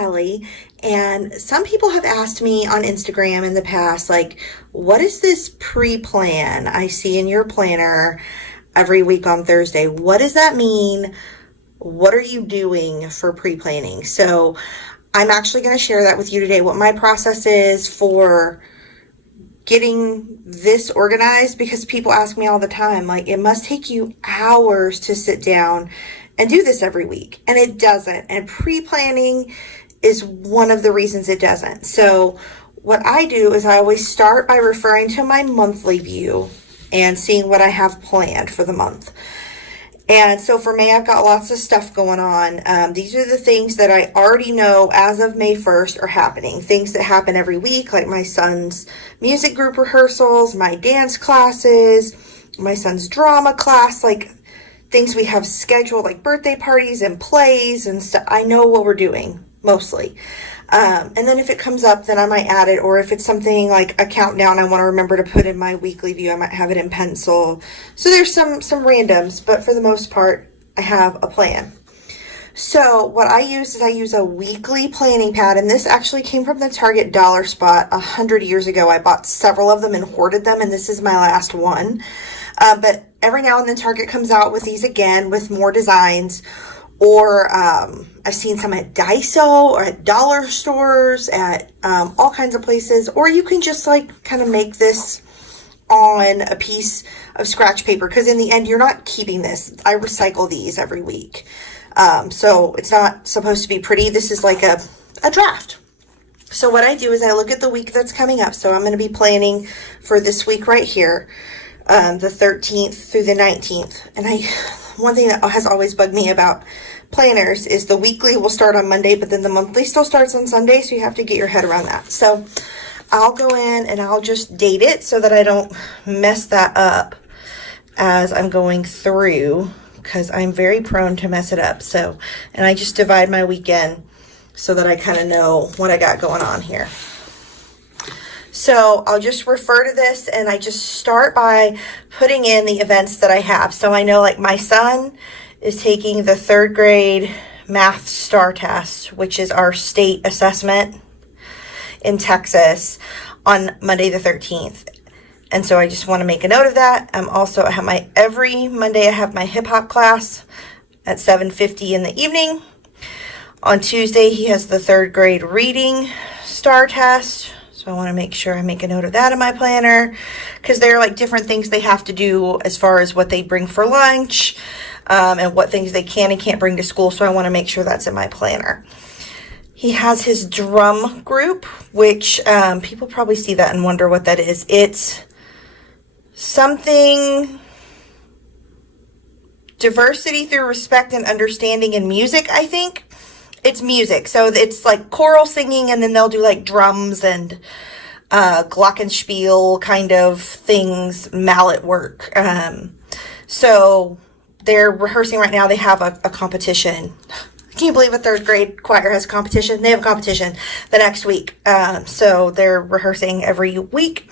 Kelly, and some people have asked me on Instagram in the past, like, what is this pre-plan I see in your planner every week on Thursday? What does that mean? What are you doing for pre-planning? So I'm actually going to share that with you today, what my process is for getting this organized, because people ask me all the time, like, it must take you hours to sit down and do this every week. And it doesn't. And pre-planning is one of the reasons it doesn't. So what I do is I always start by referring to my monthly view and seeing what I have planned for the month. And so for May, I've got lots of stuff going on. These are the things that I already know as of May 1st are happening. Things that happen every week, like my son's music group rehearsals, my dance classes, my son's drama class, like things we have scheduled, like birthday parties and plays and stuff. I know what we're doing, mostly. And then if it comes up, then I might add it. Or if it's something like a countdown I want to remember to put in my weekly view, I might have it in pencil. So there's some randoms, but for the most part, I have a plan. So what I use is I use a weekly planning pad, and this actually came from the Target dollar spot 100 years ago. I bought several of them and hoarded them, and this is my last one. But every now and then Target comes out with these again with more designs. Or I've seen some at Daiso or at dollar stores, at all kinds of places. Or you can just like kind of make this on a piece of scratch paper, because in the end, you're not keeping this. I recycle these every week. So it's not supposed to be pretty. This is like a draft. So what I do is I look at the week that's coming up. So I'm going to be planning for this week right here, the 13th through the 19th. And one thing that has always bugged me about planners is the weekly will start on Monday, but then the monthly still starts on Sunday, so you have to get your head around that. So I'll go in and I'll just date it so that I don't mess that up as I'm going through, because I'm very prone to mess it up. So, and I just divide my weekend so that I kind of know what I got going on here. So I'll just refer to this, and I just start by putting in the events that I have. So I know, like, my son is taking the 3rd grade math STAR test, which is our state assessment in Texas, on Monday the 13th. And so I just want to make a note of that. I have every Monday I have my hip hop class at 7:50 in the evening. On Tuesday, he has the 3rd grade reading STAR test. So I want to make sure I make a note of that in my planner, because there are like different things they have to do as far as what they bring for lunch, and what things they can and can't bring to school. So I want to make sure that's in my planner. He has his drum group, which people probably see that and wonder what that is. It's something diversity through respect and understanding in music, I think. It's music. So it's like choral singing, and then they'll do like drums and glockenspiel kind of things, mallet work. So they're rehearsing right now. They have a competition. Can you believe a 3rd grade choir has a competition? They have a competition the next week. So they're rehearsing every week.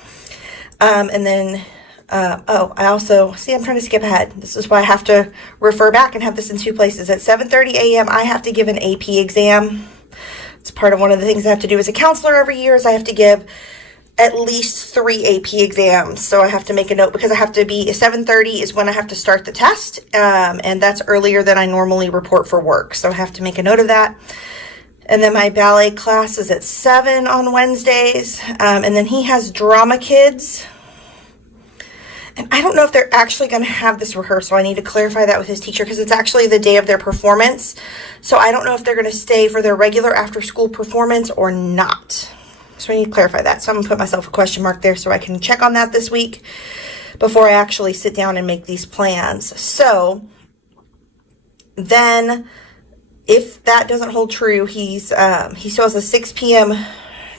And then, I also, I'm trying to skip ahead. This is why I have to refer back and have this in 2 places. At 7:30 a.m., I have to give an AP exam. It's part of one of the things I have to do as a counselor every year, is I have to give at least 3 AP exams. So I have to make a note, because I have to be, 7:30 is when I have to start the test. And that's earlier than I normally report for work. So I have to make a note of that. And then my ballet class is at 7 on Wednesdays. And then he has drama kids. And I don't know if they're actually going to have this rehearsal. I need to clarify that with his teacher, because it's actually the day of their performance. So I don't know if they're going to stay for their regular after-school performance or not. So I need to clarify that. So I'm going to put myself a question mark there so I can check on that this week before I actually sit down and make these plans. So then, if that doesn't hold true, he still has a 6 p.m.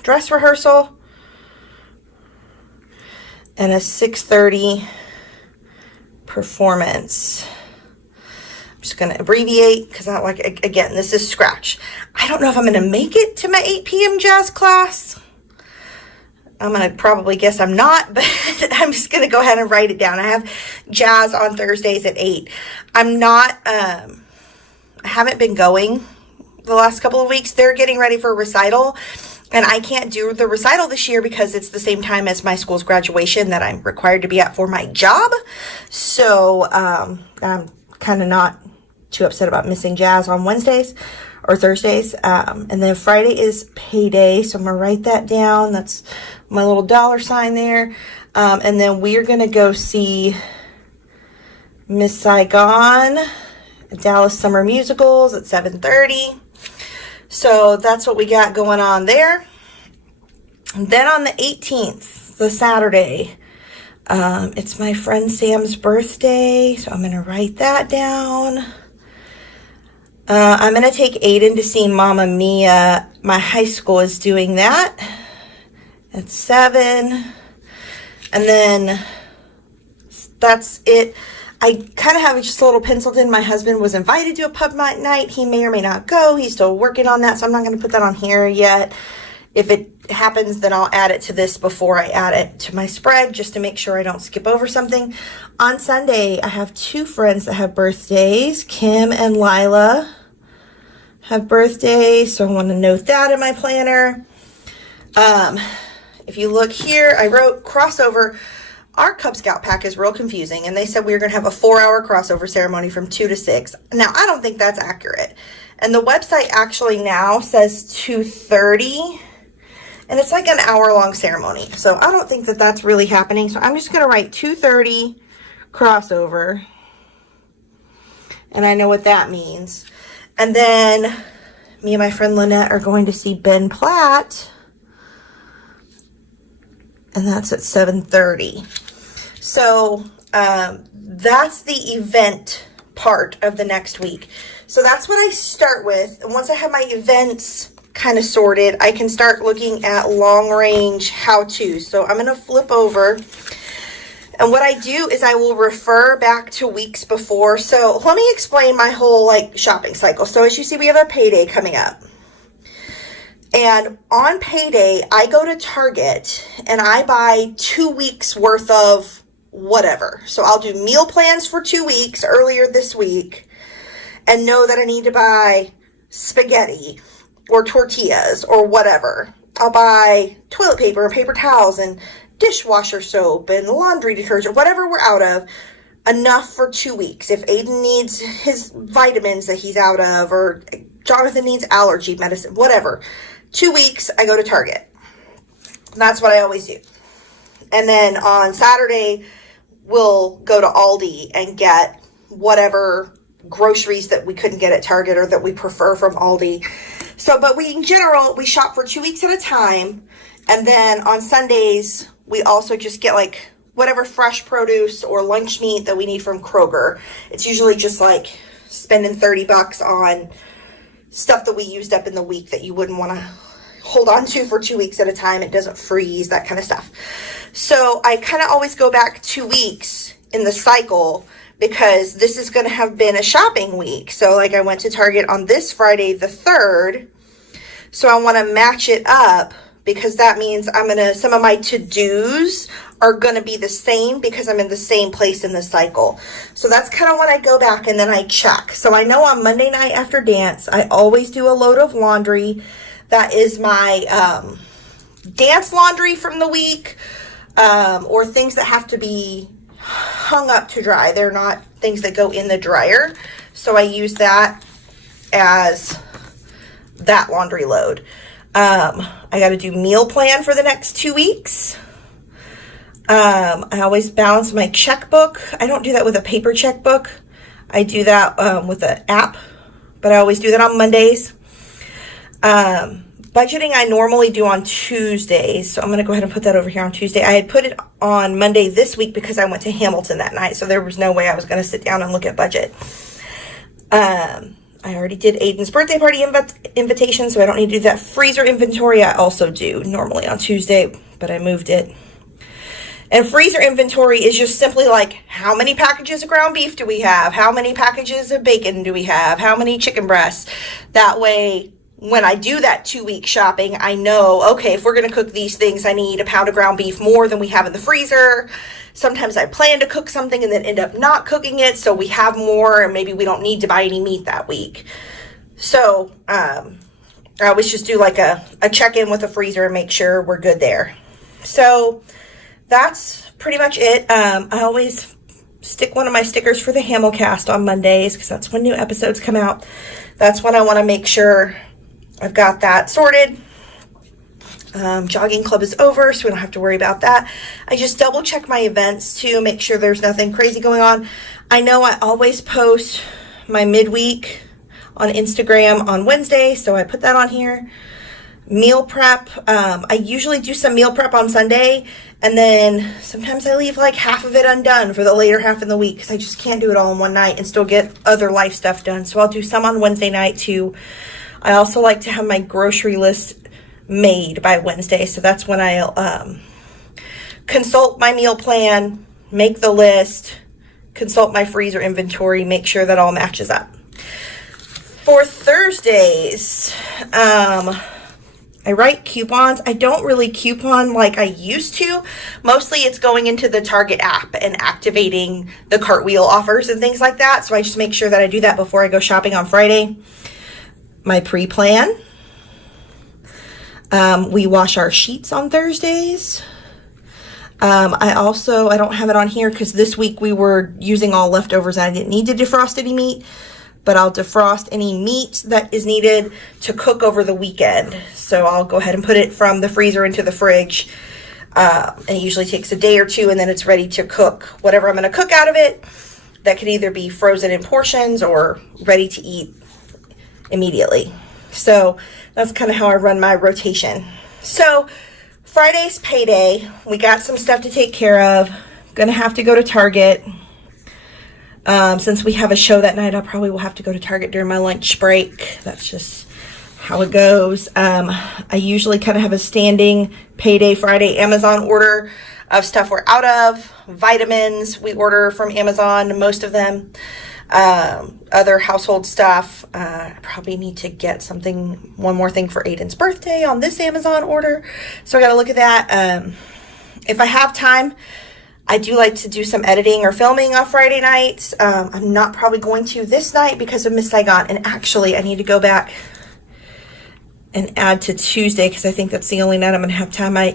dress rehearsal and a 6:30 performance. I'm just going to abbreviate, because again, this is scratch. I don't know if I'm going to make it to my 8 p.m. jazz class. I'm going to probably guess I'm not, but I'm just going to go ahead and write it down. I have jazz on Thursdays at 8. I haven't been going the last couple of weeks. They're getting ready for a recital, and I can't do the recital this year because it's the same time as my school's graduation that I'm required to be at for my job. So I'm kind of not too upset about missing jazz on Wednesdays or Thursdays. And then Friday is payday, so I'm going to write that down. That's my little dollar sign there. And then we're going to go see Miss Saigon, Dallas Summer Musicals at 7:30. So that's what we got going on there. And then on the 18th, the Saturday, it's my friend Sam's birthday, so I'm going to write that down. I'm going to take Aiden to see Mamma Mia. My high school is doing that at 7. And then that's it. I kind of have it just a little penciled in. My husband was invited to a pub night. He may or may not go. He's still working on that, so I'm not going to put that on here yet. If it happens, then I'll add it to this before I add it to my spread, just to make sure I don't skip over something. On Sunday, I have 2 friends that have birthdays. Kim and Lila have birthdays, so I want to note that in my planner. If you look here, I wrote crossover. Our Cub Scout pack is real confusing, and they said we were going to have a 4-hour crossover ceremony from 2 to 6. Now, I don't think that's accurate. And the website actually now says 2:30, and it's like an hour-long ceremony. So I don't think that that's really happening. So I'm just going to write 2:30 crossover, and I know what that means. And then me and my friend Lynette are going to see Ben Platt, and that's at 7:30. So that's the event part of the next week. So that's what I start with. And once I have my events kind of sorted, I can start looking at long range how-tos. So I'm going to flip over. And what I do is I will refer back to weeks before. So let me explain my whole shopping cycle. So as you see, we have a payday coming up. And on payday, I go to Target and I buy 2 weeks worth of whatever. So I'll do meal plans for 2 weeks earlier this week and know that I need to buy spaghetti or tortillas or whatever. I'll buy toilet paper and paper towels and dishwasher soap and laundry detergent, whatever we're out of, enough for 2 weeks. If Aiden needs his vitamins that he's out of, or Jonathan needs allergy medicine, whatever. 2 weeks, I go to Target. That's what I always do. And then on Saturday, we'll go to Aldi and get whatever groceries that we couldn't get at Target or that we prefer from Aldi. So, but in general, we shop for 2 weeks at a time. And then on Sundays, we also just get whatever fresh produce or lunch meat that we need from Kroger. It's usually just spending $30 on stuff that we used up in the week that you wouldn't want to hold on to for 2 weeks at a time. It doesn't freeze, that kind of stuff. So I kind of always go back 2 weeks in the cycle because this is going to have been a shopping week. So I went to Target on this Friday the 3rd. So I want to match it up because that means some of my to-dos are going to be the same because I'm in the same place in the cycle. So that's kind of when I go back and then I check. So I know on Monday night after dance, I always do a load of laundry. That is my dance laundry from the week, or things that have to be hung up to dry. They're not things that go in the dryer. So I use that as that laundry load. I got to do meal plan for the next 2 weeks. I always balance my checkbook. I don't do that with a paper checkbook. I do that with an app, but I always do that on Mondays. Budgeting I normally do on Tuesdays, so I'm going to go ahead and put that over here on Tuesday. I had put it on Monday this week because I went to Hamilton that night, so there was no way I was going to sit down and look at budget. I already did Aiden's birthday party invitation, so I don't need to do that. Freezer inventory I also do normally on Tuesday, but I moved it. And freezer inventory is just simply how many packages of ground beef do we have? How many packages of bacon do we have? How many chicken breasts? That way, when I do that 2 week shopping, I know, okay, if we're going to cook these things, I need a pound of ground beef more than we have in the freezer. Sometimes I plan to cook something and then end up not cooking it, so we have more, and maybe we don't need to buy any meat that week. So, I always just do like a check-in with the freezer and make sure we're good there. So that's pretty much it. I always stick one of my stickers for the Hamilcast on Mondays because that's when new episodes come out. That's when I want to make sure I've got that sorted. Jogging club is over, so we don't have to worry about that. I just double check my events to make sure there's nothing crazy going on. I know I always post my midweek on Instagram on Wednesday, so I put that on here. Meal prep. I usually do some meal prep on Sunday, and then sometimes I leave like half of it undone for the later half in the week because I just can't do it all in one night and still get other life stuff done. So I'll do some on Wednesday night too. I also like to have my grocery list made by Wednesday, so that's when I'll consult my meal plan, make the list, consult my freezer inventory, make sure that all matches up. For Thursdays, I write coupons. I don't really coupon like I used to. Mostly it's going into the Target app and activating the cartwheel offers and things like that. So I just make sure that I do that before I go shopping on Friday. My pre-plan. We wash our sheets on Thursdays. I don't have it on here because this week we were using all leftovers and I didn't need to defrost any meat. But I'll defrost any meat that is needed to cook over the weekend. So I'll go ahead and put it from the freezer into the fridge. It usually takes a day or two, and then it's ready to cook whatever I'm going to cook out of it. That could either be frozen in portions or ready to eat immediately. So that's kind of how I run my rotation. So Friday's payday. We got some stuff to take care of. Going to have to go to Target. Since we have a show that night, I probably will have to go to Target during my lunch break. That's just how it goes. I usually kind of have a standing payday Friday Amazon order of stuff we're out of. Vitamins we order from Amazon, most of them. Other household stuff. I probably need to get one more thing for Aiden's birthday on this Amazon order. So I got to look at that. If I have time, I do like to do some editing or filming on Friday nights. I'm not probably going to this night because of Miss Saigon. And actually, I need to go back and add to Tuesday because I think that's the only night I'm going to have time. My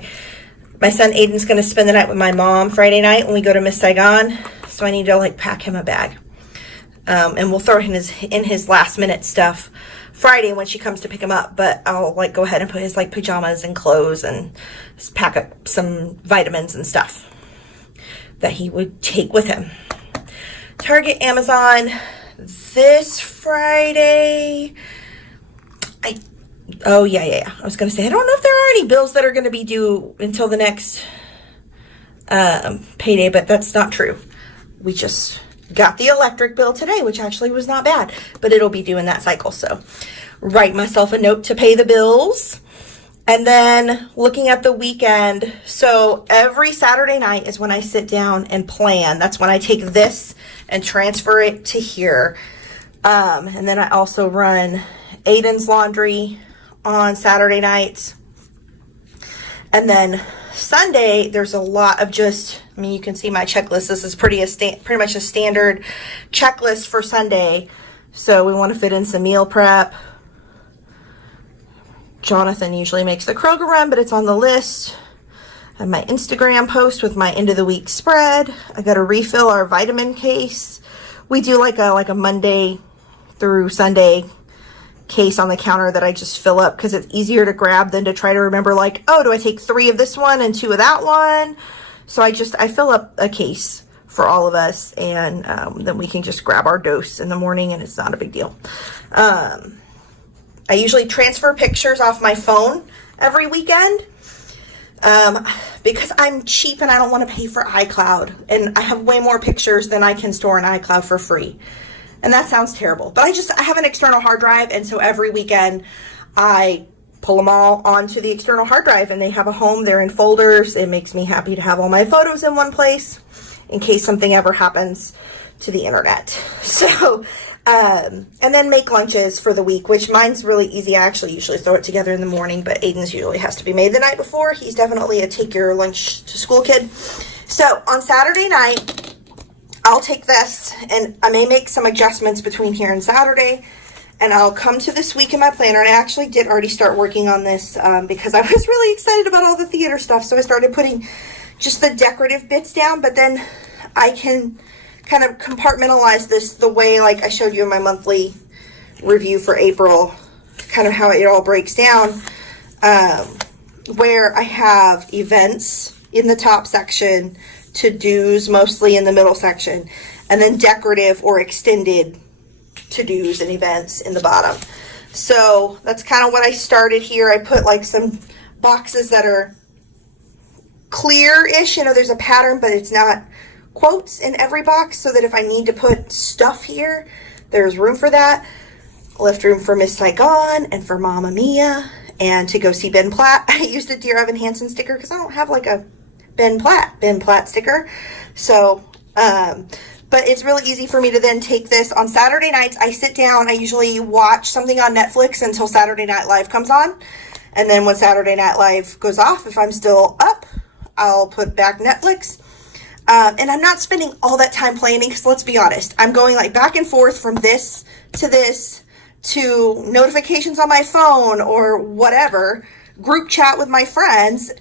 son Aiden's going to spend the night with my mom Friday night when we go to Miss Saigon. So I need to pack him a bag. And we'll throw in his last minute stuff Friday when she comes to pick him up. But I'll go ahead and put his pajamas and clothes and just pack up some vitamins and stuff that he would take with him. Target, Amazon, this Friday. I was going to say, I don't know if there are any bills that are going to be due until the next payday, but that's not true. We just got the electric bill today, which actually was not bad, but it'll be due in that cycle. So write myself a note to pay the bills. And then looking at the weekend, so every Saturday night is when I sit down and plan. That's when I take this and transfer it to here. And then I also run Aiden's laundry on Saturday nights. And then Sunday, there's a lot of you can see my checklist. This is pretty much a standard checklist for Sunday. So we want to fit in some meal prep. Jonathan usually makes the Kroger run, but it's on the list. And my Instagram post with my end of the week spread. I got to refill our vitamin case. We do like a Monday through Sunday case on the counter that I just fill up because it's easier to grab than to try to remember do I take 3 of this one and 2 of that one? So I fill up a case for all of us, and then we can just grab our dose in the morning and it's not a big deal. I usually transfer pictures off my phone every weekend because I'm cheap and I don't want to pay for iCloud. And I have way more pictures than I can store in iCloud for free. And that sounds terrible. But I have an external hard drive, and so every weekend I pull them all onto the external hard drive, and they have a home. They're in folders. It makes me happy to have all my photos in one place in case something ever happens to the internet. So and then make lunches for the week, which mine's really easy. I actually usually throw it together in the morning, but Aiden's usually has to be made the night before. He's definitely a take your lunch to school kid. So on Saturday night, I'll take this, and I may make some adjustments between here and Saturday, and I'll come to this week in my planner. And I actually did already start working on this because I was really excited about all the theater stuff. So I started putting just the decorative bits down, but then I can kind of compartmentalize this the way like I showed you in my monthly review for April, kind of how it all breaks down, where I have events in the top section, to-dos mostly in the middle section, and then decorative or extended to-dos and events in the bottom. So that's kind of what I started here. I put like some boxes that are clear-ish, you know, there's a pattern, but it's not quotes in every box, so that if I need to put stuff here, there's room for that. Left room for Miss Saigon and for Mamma Mia and to go see Ben Platt. I used a Dear Evan Hansen sticker because I don't have like a Ben Platt sticker. So, but it's really easy for me to then take this on Saturday nights. I sit down, I usually watch something on Netflix until Saturday Night Live comes on. And then when Saturday Night Live goes off, if I'm still up, I'll put back Netflix. And I'm not spending all that time planning because let's be honest, I'm going like back and forth from this to notifications on my phone or whatever, group chat with my friends.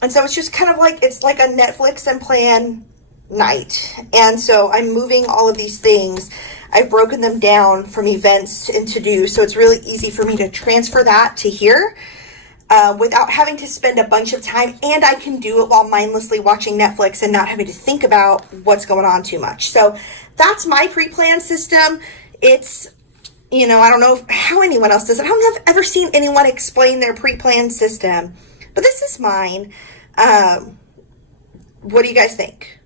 And so it's just kind of like, it's like a Netflix and plan night. And so I'm moving all of these things. I've broken them down from events and to-do. So it's really easy for me to transfer that to here without having to spend a bunch of time. And I can do it while mindlessly watching Netflix and not having to think about what's going on too much. So that's my pre-plan system. It's, you know, I don't know how anyone else does it. I don't know if I've ever seen anyone explain their pre-planned system, but this is mine. What do you guys think?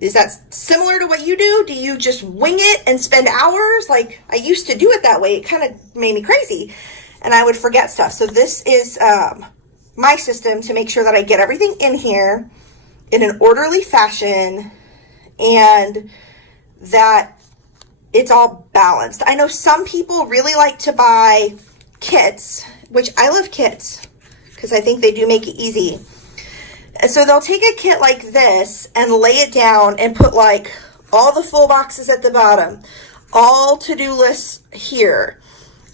Is that similar to what you do? Do you just wing it and spend hours? Like I used to do it that way. It kind of made me crazy and I would forget stuff. So this is my system to make sure that I get everything in here in an orderly fashion and that it's all balanced. I know some people really like to buy kits, which I love kits because I think they do make it easy. And so they'll take a kit like this and lay it down and put like all the full boxes at the bottom, all to-do lists here,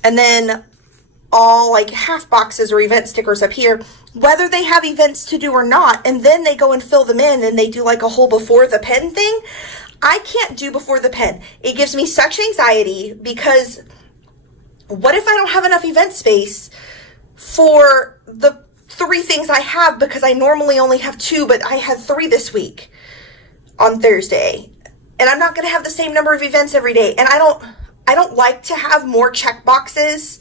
and then all like half boxes or event stickers up here, whether they have events to do or not. And then they go and fill them in and they do like a whole before the pen thing. I can't do before the pen. It gives me such anxiety because what if I don't have enough event space for the 3 things I have, because I normally only have 2, but I had 3 this week on Thursday. And I'm not going to have the same number of events every day. And I don't like to have more check boxes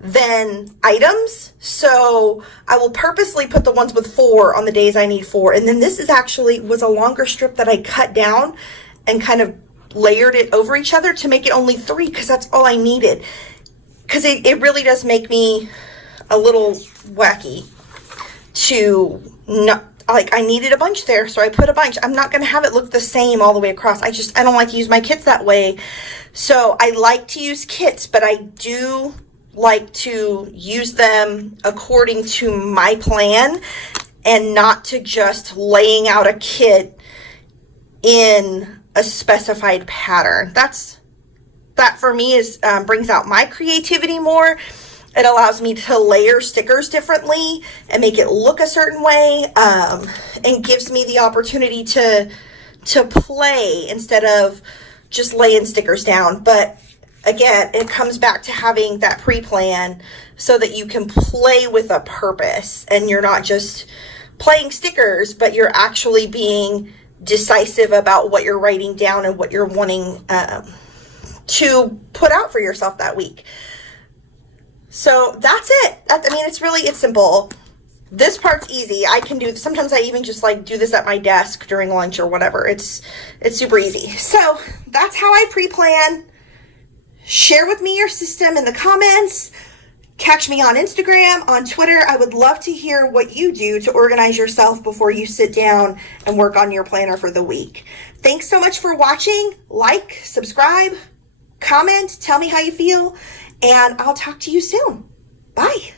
than items. So I will purposely put the ones with 4 on the days I need 4. And then this is actually was a longer strip that I cut down and kind of layered it over each other to make it only 3 because that's all I needed. Because it really does make me a little wacky to not, like I needed a bunch there, so I put a bunch. I'm not going to have it look the same all the way across. I don't like to use my kits that way. So I like to use kits, but I do like to use them according to my plan and not to just laying out a kit in a specified pattern. That for me is brings out my creativity more. It allows me to layer stickers differently and make it look a certain way, and gives me the opportunity to play instead of just laying stickers down. But again, it comes back to having that pre-plan so that you can play with a purpose and you're not just playing stickers, but you're actually being decisive about what you're writing down and what you're wanting to put out for yourself that week. So that's it. It's simple. This part's easy. I can do, sometimes I even just like do this at my desk during lunch or whatever. It's super easy. So that's how I pre-plan. Share with me your system in the comments. Catch me on Instagram, on Twitter. I would love to hear what you do to organize yourself before you sit down and work on your planner for the week. Thanks so much for watching. Like, subscribe, comment, tell me how you feel, and I'll talk to you soon. Bye.